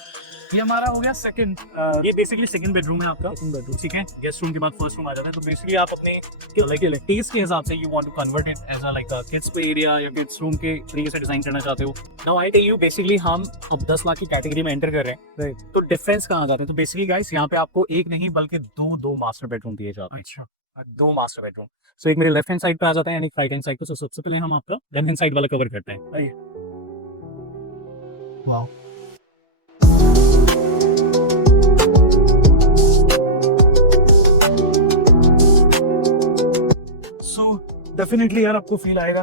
ये हमारा हो गया सेकंड, ये बेसिकली सेकंड बेडरूम है आपका। बेडरूम। ठीक है, गेस्ट रूम के बाद फर्स्ट रूम आ जाता है। तो बेसिकली आप अपने लाइक टेस्ट के हिसाब से you want to convert it as a like kids play area या किड्स रूम के तरीके से डिजाइन करना चाहते हो। Now I tell you, basically हम अब 10 लाख की कैटेगरी में एंटर कर रहे हैं। राइट। तो डिफरेंस कहाँ आ जाते हैं? तो बेसिकली गाइस, यहाँ पे आपको एक नहीं बल्कि दो मास्टर बेडरूम दिए जाते हैं। अच्छा, 2 मास्टर बेडरूम। सो एक मेरे लेफ्ट हैंड साइड पे आ जाता है एंड एक राइट हैंड साइड पे। तो सबसे पहले हम आपका लेफ्ट हैंड साइड वाला कवर करते हैं। आइए। वाओ, डेफिनेटली यार आपको फील आएगा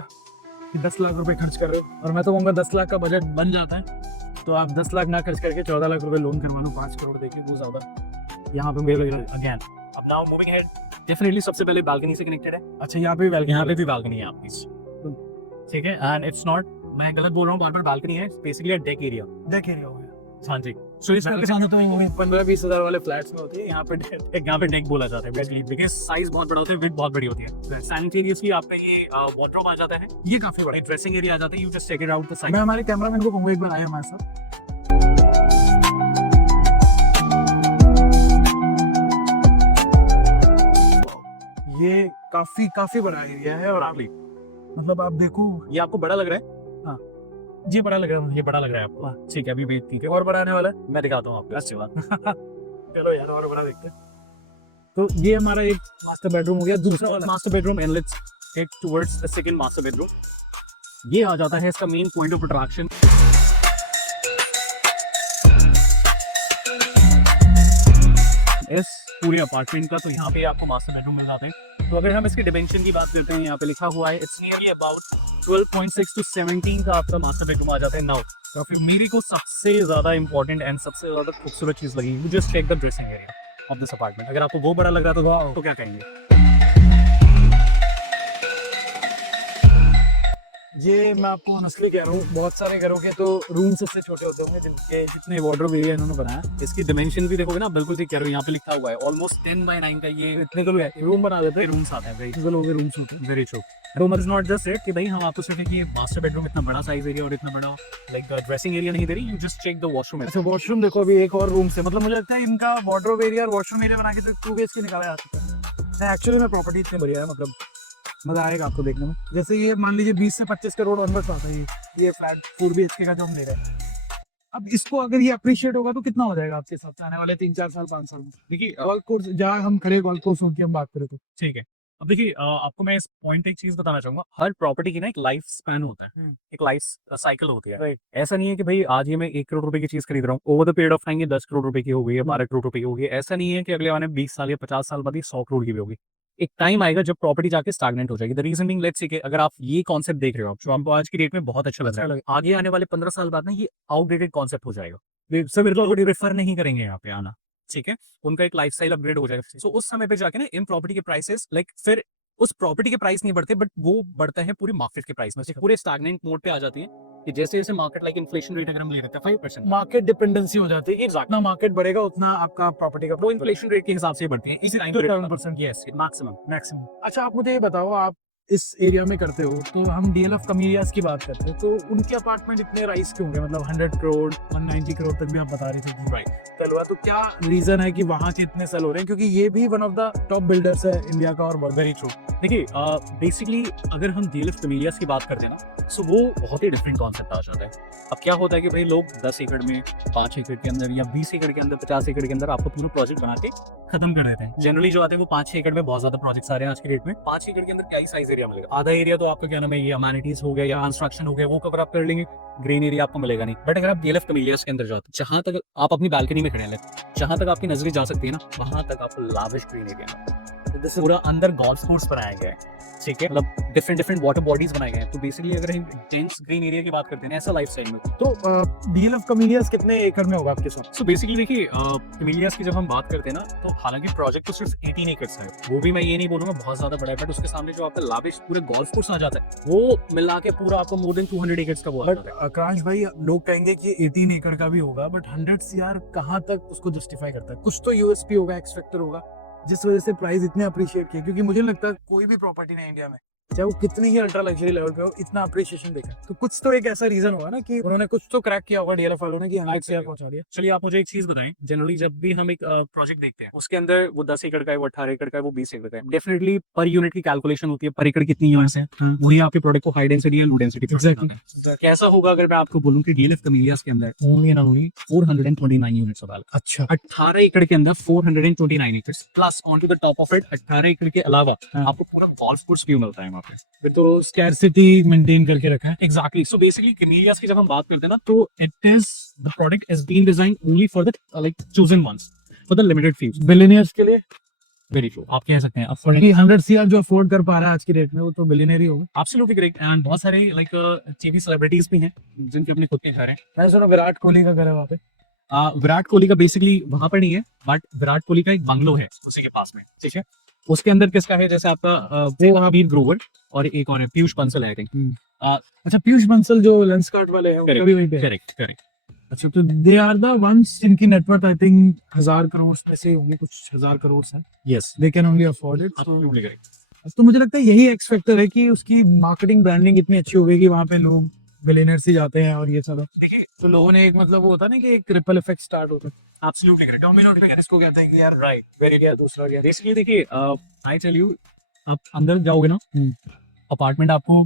कि 10 लाख रुपए खर्च कर रहे हो। और मैं तो कहूँगा 10 लाख का बजट बन जाता है तो आप 10 लाख ना खर्च करके 14 लाख रुपए लोन करवा लो, 5 करोड़ देखिए वो ज्यादा यहाँ पे मेरे अगेन अब नाउ मूविंग हेड, डेफिनेटली सबसे पहले बालकनी से कनेक्टेड है। अच्छा, यहाँ पे यहाँ पे भी बालकनी है आपकी। ठीक है, एंड इट्स नॉट, मैं गलत बोल रहा हूँ, बार बार बालकनी है, basically deck area. Deck area हो गया। हाँ जी। सो इस के साथ तो 15-20 हजार वाले फ्लैट्स में होती है, यहाँ पे डेक बोला जाता है बेसिकली, बिकॉज़ साइज बहुत बड़ा होता है, विड्थ बहुत बड़ी होती है। साइमल्टेनियसली आपका ये वार्डरोब आ जाता है, ये काफी बड़ा ड्रेसिंग एरिया आ जाता है। You just check it out the side. मैं हमारे कैमरामैन को कहूँगा एक बार आए हमारे साथ। ये काफी बड़ा एरिया है और आप मतलब आप देखो, ये आपको बड़ा लग रहा है? हाँ, ये बड़ा लग रहा है, ये बड़ा लग रहा है आपको? ठीक है, अभी वेट ठीक है, और बड़ा आने वाला है, मैं दिखाता हूँ आपको। अच्छी बात। चलो यार और बड़ा देखते हैं। तो ये हमारा एक मास्टर बेडरूम हो गया, दूसरा वाला master bedroom, and let's take towards the second master bedroom. ये आ जाता है इसका मेन पॉइंट ऑफ अट्रैक्शन। इस पूरे अपार्टमेंट का, तो यहाँ पे आपको मास्टर बेडरूम मिल जाते हैं। तो अगर हम इसके डिमेंशन की बात करते हैं, यहाँ पे लिखा हुआ है इट्स नियरली अबाउट 12.6 to 17 का आपका मास्टर बेडरूम आ जाता है। नाउ तो फिर मेरे को सबसे ज्यादा इंपॉर्टेंट एंड सबसे ज्यादा खूबसूरत चीज लगी, you just check the dressing area of this apartment. अगर आपको वो बड़ा लग रहा था तो क्या कहेंगे? ये मैं आपको ऑनेस्टली कह रहा हूँ, बहुत सारे घरों के तो रूम सबसे छोटे होते होंगे जिनके जितने वार्डरोब एरिया इन्होंने बनाया। इसकी डिमेंशन भी देखोगे ना, बिल्कुल ठीक कह रहे हो, यहाँ पे लिखा हुआ है ऑलमोस्ट 10x9 का ये इतने तो रूम बना देते हैं, रूम्स आता है। वेरी रूम्स होते हैं। Very true. तो मतलब नॉट जस्ट इट कि भाई हम आपको सिर्फ कि मास्टर बेडरूम इतना बड़ा साइज एरिया और इतना बड़ा लाइक ड्रेसिंग एरिया नहीं दे रही, you just check the washroom. अच्छा, वॉशरूम देखो, अभी एक और रूम से मतलब मुझे लगता है इनका वार्डरोब एरिया और वॉशरूम एरिया बना के तो 2 BHK निकाला जा सकता है। एक्चुअली में प्रॉपर्टी इतनी बढ़िया है, मतलब मजा आएगा आपको देखने में। जैसे ये मान लीजिए 20 से 25 करोड़ ऑनवर्ड्स आता है ये फ्लैट 4 BHK का जो हम ले रहे हैं। अब इसको अगर ये अप्रिशिएट होगा तो कितना हो जाएगा आपके हिसाब से आने वाले 3-4 साल 5 साल में? देखिए गोल्फ कोर्स जहाँ हम खड़े गोल्फ कोर्स की हम बात करें तो ठीक है। अब देखिए आपको मैं इस पॉइंट एक चीज बताना चाहूंगा, हर प्रॉपर्टी की ना एक लाइफ स्पैन होता है, एक लाइफ साइकिल होती है। राइट। ऐसा नहीं है कि भाई आज ये मैं 1 करोड़ रुपए की चीज खरीद रहा हूँ, over the period of time ये 10 करोड़ रुपए की हो गई है, 12 करोड़ रुपए की हो गई है। ऐसा नहीं है कि अगले आने 20 साल या 50 साल बाद ये 100 करोड़ की भी होगी। एक टाइम आएगा जब प्रॉपर्टी जाके स्टैग्नेंट हो जाएगी। The reason being, let's say कि अगर आप ये कॉन्सेप्ट देख रहे हो जो आपको आज की डेट में बहुत अच्छा लग रहा है, आगे आने वाले 15 साल बाद ना ये आउटडेटेड कॉन्सेप्ट हो जाएगा। सब लोग रेफर नहीं करेंगे यहाँ पे आना, ठीक है, उनका एक लाइफस्टाइल अपग्रेड हो जाएगा। तो उस समय पे जाके ना इन प्रॉपर्टी के प्राइसेस लाइक फिर उस प्रॉपर्टी के प्राइस नहीं बढ़ते, बट वो बढ़ता है पूरे मार्केट के प्राइस में, पूरे स्टैग्नेंट मोड पे आ जाती है कि जैसे जैसे मार्केट लाइक इन्फ्लेशन रेट अगर हम ले रहे हैं 5%, मार्केट डिपेंडेंसी हो जाती है कि Exactly. जितना मार्केट बढ़ेगा उतना आपका प्रॉपर्टी का वो इन्फ्लेशन रेट के हिसाब से बढ़ती है इसी टाइम 7% यस मैक्सिमम। मैक्सिमम। अच्छा आप मुझे ये बताओ, आप इस एरिया में करते हो तो हम डीएलएफ कमीलियास की बात करते हैं तो उनके अपार्टमेंट इतने राइज क्यों होंगे? मतलब 100 करोड़ 190 करोड़ तक भी आप बता रहे थे कि राइट सेल हुआ, तो क्या रीजन है कि वहाँ के इतने सेल हो रहे हैं? क्योंकि ये भी one of the top builders है इंडिया का और वेरी ट्रू। देखिए बेसिकली अगर हम डीएलएफ कमीलियास की बात करते हैं ना, सो वो बहुत ही डिफरेंट कॉन्सेप्ट आ जाता है। अब क्या होता है कि भाई लोग 10 एकड़ में, 5 एकड़ के अंदर या 20 एकड़ के अंदर, 50 एकड़ के अंदर आपको पूरा प्रोजेक्ट बना के खत्म कर देते हैं। जनरली जो आते हैं वो 5-6 एकड़ में बहुत ज्यादा प्रोजेक्ट्स आ रहे हैं आज की डेट में। 5 एकड़ के अंदर क्या ही साइज एरिया मिलेगा? आधा एरिया तो आपका क्या नाम है, ये अमेनिटीज हो गया या कंस्ट्रक्शन हो गया, वो कवर आप कर लेंगे, ग्रीन एरिया आपको मिलेगा नहीं। बट अगर आप डीएलएफ कमीलियास के अंदर जाते हैं, जहां तक आप अपनी बालकनी में खड़े हैं, जहां तक आपकी नजरें जा सकती है ना, वहां तक आपको लाविश ग्रीन एरिया, पूरा अंदर गोल्फ कोर्स बनाया गया है, ठीक है, मतलब डिफरेंट वाटर बॉडीज बनाए गए हैं। तो बेसिकली अगर हम डेंस ग्रीन एरिया की बात करते हैं ऐसा लाइफ स्टाइल में, तो डीएलएफ कमीलियास कितने एकड़ में होगा आपके साथ? सो बेसिकली देखिए कमीलियास की जब हम बात करते हैं ना, तो हालांकि प्रोजेक्ट तो सिर्फ 18 एकर्स है, वो भी मैं ये नहीं बोलूंगा बहुत ज्यादा बड़ा है, बट उसके सामने जो आपका लाविश पूरे गोल्फ कोर्स आ जाता है वो मिला के पूरा आपको मोर देन 200 एकर्स का वो आ बट जाता है। आकाश भाई, लोग कहेंगे कि 18 एकड़ का भी होगा, बट 100 सीआर कहाँ तक उसको जस्टिफाई करता है? कुछ तो यूएसपी होगा, एक्स फैक्टर होगा, जिस वजह से प्राइस इतने अप्रिशिएट किए। क्योंकि मुझे लगता है कोई भी प्रॉपर्टी नहीं इंडिया में, चाहे वो कितनी ही अल्ट्रा लग्जरी लेवल पे हो, इतना अप्रिशिएशन देखा है। तो कुछ तो एक ऐसा रीजन होगा ना कि उन्होंने कुछ तो क्रैक किया होगा डीएलएफ वालों ने कि 100 सीआर पहुंचा दिया। चलिए आप मुझे एक चीज बताएं, जनरली जब भी हम एक प्रोजेक्ट देखते हैं उसके अंदर वो 10 एकड़ का है, वो 18 एकड़ का है, वो 20 एकड़ का है, डेफिनेटली पर यूनिट की कैलकुलेशन होती है, पर एकड़ कितनी यूनिट्स है, वही आपके प्रोडक्ट को हाई डेंसिटी या लो डेंसिटी Exactly. कैसा होगा अगर मैं आपको बोलूं कि डीएलएफ कमीलियास के अंदर only and only 429 units available. अच्छा 18 एकड़ के अंदर 429 एकड़ plus on to the top of it 18 एकड़ के अलावा आपको पूरा गोल्फ कोर्स व्यू मिलता है वहाँ पे। फिर तो स्कैर्सिटी मेंटेन करके रखा है। एग्जैक्टली। सो बेसिकली कमीलियास की जब हम बात करते हैं ना, तो it is the product is been designed only for the like chosen ones, for the limited few. Billionaires के लिए वेरी ट्रू, आप कह सकते हैं। अब क्योंकि 100 सीआर जो अफोर्ड कर पा रहा है आज की डेट में वो तो बिलियनर ही होगा। Absolutely correct. एंड बहुत सारे लाइक टीवी सेलिब्रिटीज भी हैं जिनके अपने खुद के घर हैं। मैंने सुना विराट कोहली का घर है वहाँ पे। विराट कोहली का बेसिकली वहां पर नहीं है, बट विराट कोहली का एक बंगलो है उसी के पास में, ठीक है। उसके अंदर किसका है, जैसे आपका वो वीर ग्रोवर और एक और है पीयूष बंसल है आई थिंक। अच्छा पीयूष बंसल जो लेंसकार्ट वाले हैं, उनका भी वहीं पे है। Correct correct. अच्छा तो दे आर द वंस जिनकी नेटवर्थ आई थिंक 1000 करोड़ में से होंगे, कुछ 1000 करोड़ है। Yes, they can only afford it. Absolutely correct. तो मुझे लगता है यही एक्स फैक्टर है कि उसकी मार्केटिंग ब्रांडिंग इतनी अच्छी हो गई कि वहाँ पे लोग बिलियनर्स ही जाते हैं और ये सब। देखिए तो लोगों ने एक मतलब वो होता है ना कि एक रिपल इफेक्ट स्टार्ट होता है। Absolutely correct. डोमिनो इफेक्ट इसको कहते हैं कि यार राइट, वेरी गया दूसरा गया। बेसिकली देखिए आई टेल यू, आप अंदर जाओगे ना अपार्टमेंट आपको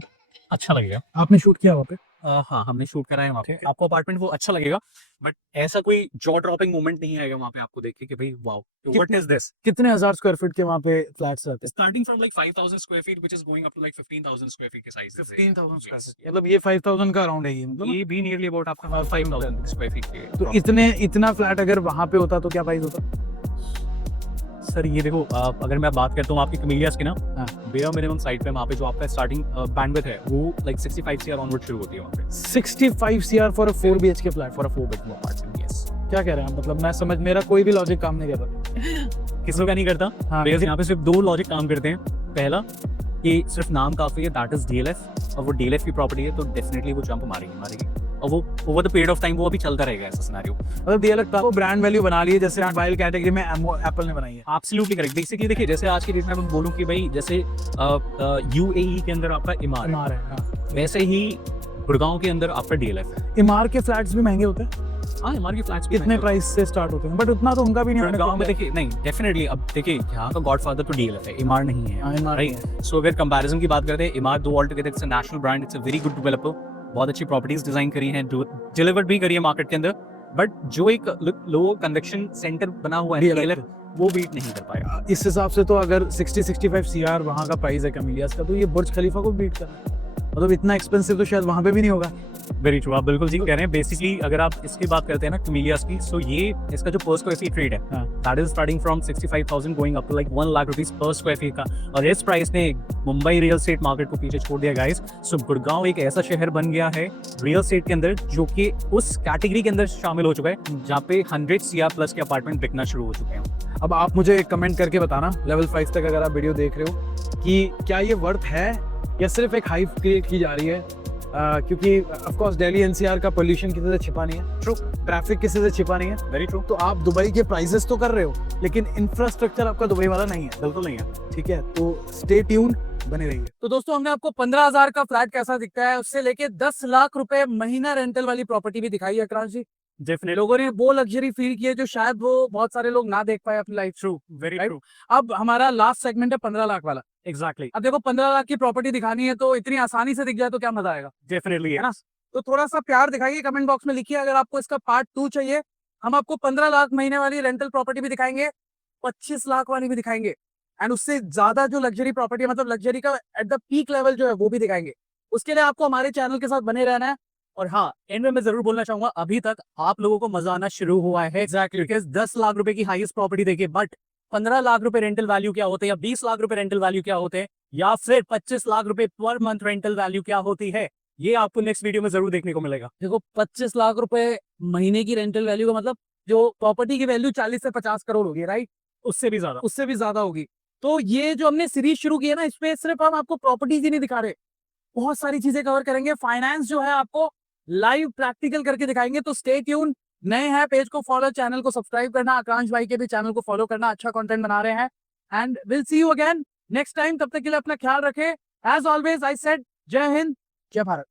अच्छा लगेगा। आपने शूट किया वहाँ पे? हाँ, हमने शूट करा है वहाँ पे। आपको अपार्टमेंट वो अच्छा लगेगा, बट ऐसा कोई जॉ ड्रॉपिंग मोमेंट नहीं आएगा वहाँ पे आपको देख के कि भाई वाओ व्हाट इज दिस। कितने 1000 स्क्वायर फीट के वहाँ पे फ्लैट्स रहते हैं? Starting from like 5000 square feet which is going up to like 15000 square feet के साइज। 15,000 स्क्वायर फीट, मतलब ये 5000 का अराउंड है ये, मतलब ये भी नियरली अबाउट आपका 5000 स्क्वायर फीट के। तो इतना फ्लैट अगर वहाँ पे होता तो क्या प्राइस होता? सर ये देखो अगर मैं बात करता हूँ आपकी कमीलियास की ना, हाँ। बेयर मिनिमम साइट पे वहाँ पे जो आपका स्टार्टिंग बैंडविड्थ है वो लाइक 65 सीआर ऑनवर्ड शुरू होती है वहाँ पे। 65 CR for a 4 BHK flat? For a 4 bedroom apartment. Yes. क्या कह रहे हैं? मतलब मैं समझ, मेरा कोई भी लॉजिक काम नहीं कर रहा। किसी का नहीं करता। हाँ। बेयर यहाँ पे सिर्फ 2 लॉजिक काम करते हैं। पहला कि सिर्फ नाम काफी है, दैट इज डीएलएफ, और वो डीएलएफ की प्रॉपर्टी है तो डेफिनेटली वो जंप मारेगी, और वो over the period of time वो अभी चलता रहेगा ऐसा सिनेरियो। मतलब डीएलएफ का वो ब्रांड वैल्यू बना लिए जैसे मोबाइल कैटेगरी में एप्पल ने बनाई है। Absolutely correct. बेसिकली देखिए जैसे आज की डेट में मैं बोलूं कि भाई जैसे यूएई के अंदर आपका इमार इमार है, हाँ। वैसे ही गुड़गांव के अंदर आपका डीएलएफ है। इमार के फ्लैट्स भी महंगे होते हैं? हाँ, इमार के फ्लैट्स इतने प्राइस से स्टार्ट होते हैं, बट उतना तो उनका भी नहीं होता। गांव में देखिए नहीं, डेफिनेटली अब देखिए यहाँ का गॉडफादर तो डीएलएफ है, इमार नहीं है। हाँ, इमार राइट। सो अगर कंपैरिजन की बात करते हैं, इमार दो all together it's a national brand, it's a very good developer, बहुत अच्छी प्रॉपर्टीज डिजाइन करी हैं, जो डिलीवर्ड भी करी है मार्केट के अंदर, बट जो एक लो कन्वेक्शन सेंटर बना हुआ है DLF, वो बीट नहीं कर पाएगा। इस हिसाब से तो अगर 60-65 CR वहाँ का प्राइस है कैमिलियास का, तो ये बुर्ज खलीफा को बीट कर रहा है। मतलब इतना एक्सपेंसिव तो शायद वहाँ पे भी नहीं होगा। वेरी ट्रू, आप बिल्कुल जी कह रहे हैं। बेसिकली अगर आप इसकी बात करते हैं ना कैमिलियास की, सो ये इसका जो पर स्क्वायर फीट रेट है हाँ। That is starting from 65,000 going up to like 1 lakh rupees per square feet का, और इस प्राइस ने मुंबई रियल एस्टेट मार्केट को पीछे छोड़ दिया गाइस। सो गुड़गांव एक ऐसा शहर बन गया है रियल एस्टेट के अंदर जो कि उस कैटेगरी के अंदर शामिल हो चुका है जहाँ पे 100 CR प्लस के अपार्टमेंट बिकना शुरू हो चुके हैं। अब आप मुझे कमेंट करके बताना लेवल 5 तक अगर आप वीडियो देख रहे हो कि क्या ये वर्थ है या सिर्फ एक हाइप क्रिएट की जा रही है। क्योंकि ऑफ कोर्स दिल्ली NCR का पोल्यूशन किसी से छिपा नहीं है, ट्रू, ट्रैफिक किसी से छिपा नहीं है। Very true. तो आप दुबई के प्राइसेस तो कर रहे हो, लेकिन इंफ्रास्ट्रक्चर आपका दुबई वाला नहीं है। बिल्कुल नहीं है। ठीक है, तो स्टे ट्यून, बने रहिए। तो दोस्तों, हमने आपको 15,000 का फ्लैट कैसा दिखता है उससे लेके 10 लाख रुपए महीना रेंटल वाली प्रॉपर्टी भी दिखाई है अक्रांश जी। डेफिनेटली, लोगों ने वो लग्जरी फील की है जो शायद वो बहुत सारे लोग ना देख पाए अपनी life. True, very Right? True, अब हमारा लास्ट सेगमेंट है 15 लाख वाला। एग्जैक्टली, अब देखो 15 लाख की प्रॉपर्टी दिखानी है तो इतनी आसानी से दिख जाए तो क्या मजा आएगा, डेफिनेटली है ना। तो थोड़ा सा प्यार दिखाइए, कमेंट बॉक्स में लिखिए अगर आपको इसका पार्ट 2 चाहिए। हम आपको 15 लाख महीने वाली रेंटल प्रॉपर्टी भी दिखाएंगे, 25 लाख वाली भी दिखाएंगे, एंड उससे ज्यादा जो लग्जरी प्रॉपर्टी है, मतलब लग्जरी का एट द पीक लेवल जो है वो भी दिखाएंगे। उसके लिए आपको हमारे चैनल के साथ बने रहना है। और हाँ, एंड में मैं जरूर बोलना चाहूंगा, अभी तक आप लोगों को मजा आना शुरू हुआ है। एग्जैक्टली। बिकॉज 10 लाख रुपए की हाईएस्ट प्रॉपर्टी देखिए, बट 15 लाख रुपए रेंटल वैल्यू क्या होते हैं, या 20 लाख रुपए रेंटल वैल्यू क्या होते हैं, या फिर 25 लाख रुपए पर मंथ रेंटल वैल्यू क्या होती है, ये आपको नेक्स्ट वीडियो में जरूर देखने को मिलेगा। देखो 25 लाख रुपए महीने की रेंटल वैल्यू का मतलब जो प्रॉपर्टी की वैल्यू 40 से 50 करोड़ होगी, राइट, उससे भी ज्यादा। उससे भी ज्यादा होगी। तो ये जो हमने सीरीज शुरू की है ना, इसमें सिर्फ हम आपको प्रॉपर्टीज ही नहीं दिखा रहे, बहुत सारी चीजें कवर करेंगे। फाइनेंस जो है आपको लाइव प्रैक्टिकल करके दिखाएंगे। तो स्टे ट्यून, नए हैं पेज को फॉलो, चैनल को सब्सक्राइब करना, आकांक्ष भाई के भी चैनल को फॉलो करना, अच्छा कंटेंट बना रहे हैं। And will see you again next time. तब तक के लिए अपना ख्याल रखें। एज ऑलवेज आई सेड, जय हिंद, जय भारत।